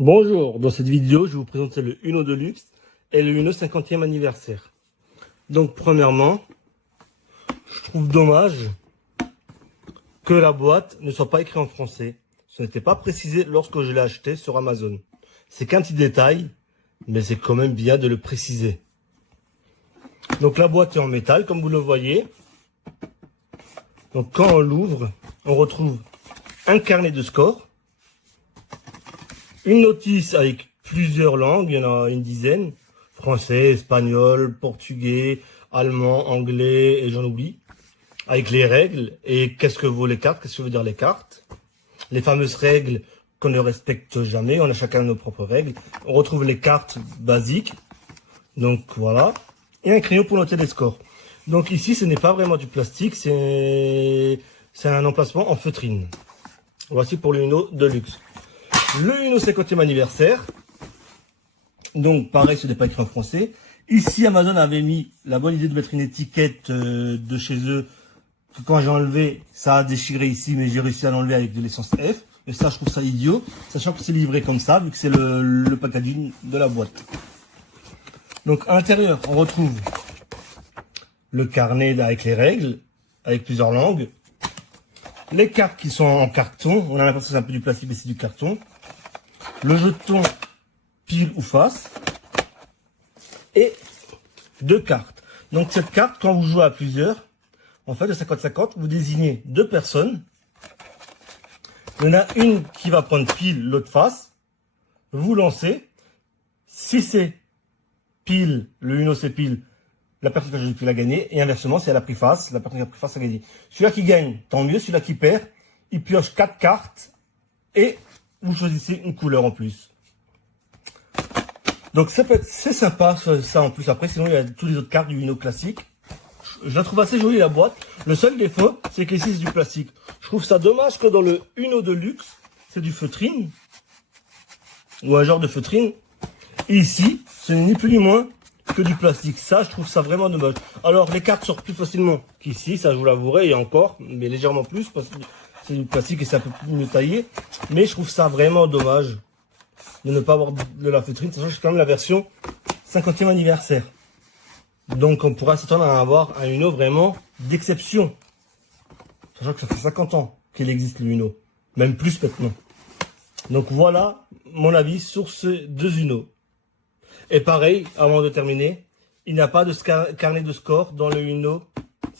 Bonjour, dans cette vidéo, je vais vous présenter le Uno Deluxe et le Uno 50e anniversaire. Donc, premièrement, je trouve dommage que la boîte ne soit pas écrite en français. Ce n'était pas précisé lorsque je l'ai acheté sur Amazon. C'est qu'un petit détail, mais c'est quand même bien de le préciser. Donc, la boîte est en métal, comme vous le voyez. Donc, quand on l'ouvre, on retrouve un carnet de score. Une notice avec plusieurs langues, il y en a une dizaine. Français, espagnol, portugais, allemand, anglais et j'en oublie. Avec les règles et qu'est-ce que vaut les cartes, qu'est-ce que veut dire les cartes. Les fameuses règles qu'on ne respecte jamais, on a chacun nos propres règles. On retrouve les cartes basiques. Donc voilà. Et un crayon pour noter les scores. Donc ici, ce n'est pas vraiment du plastique, c'est un emplacement en feutrine. Voici pour le Uno Deluxe. Le Uno 50e anniversaire. Donc, pareil, ce n'est pas écrit en français. Ici, Amazon avait mis la bonne idée de mettre une étiquette de chez eux. Quand j'ai enlevé, ça a déchiré ici, mais j'ai réussi à l'enlever avec de l'essence F. Et ça, je trouve ça idiot, sachant que c'est livré comme ça, vu que c'est le packaging de la boîte. Donc, à l'intérieur, on retrouve le carnet avec les règles, avec plusieurs langues. Les cartes qui sont en carton. On a l'impression que c'est un peu du plastique, mais c'est du carton. Le jeton pile ou face. Et deux cartes. Donc cette carte, quand vous jouez à plusieurs, en fait, de 50-50, vous désignez deux personnes. Il y en a une qui va prendre pile, l'autre face. Vous lancez. Si c'est pile, le Uno c'est pile, la personne qui a joué pile a gagné. Et inversement, si elle a pris face, la personne qui a pris face a gagné. Celui-là qui gagne, tant mieux. Celui-là qui perd, il pioche 4 cartes. Et vous choisissez une couleur en plus. Donc c'est sympa ça en plus. Après, sinon il y a toutes les autres cartes du Uno classique. Je la trouve assez jolie la boîte. Le seul défaut, c'est qu'ici c'est du plastique. Je trouve ça dommage que dans le Uno Deluxe, c'est du feutrine. Ou un genre de feutrine. Et ici, ce n'est ni plus ni moins que du plastique. Ça, je trouve ça vraiment dommage. Alors, les cartes sortent plus facilement qu'ici, ça je vous l'avouerai, et encore, mais légèrement plus, parce que c'est du plastique et c'est un peu plus mieux taillé. Mais je trouve ça vraiment dommage de ne pas avoir de la feutrine, sachant que c'est quand même la version 50e anniversaire. Donc on pourra s'attendre à avoir un Uno vraiment d'exception. Sachant que ça fait 50 ans qu'il existe le Uno. Même plus maintenant. Donc voilà mon avis sur ces deux Uno. Et pareil, avant de terminer, il n'y a pas de carnet de score dans le Uno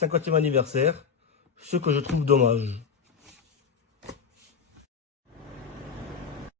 50e anniversaire. Ce que je trouve dommage.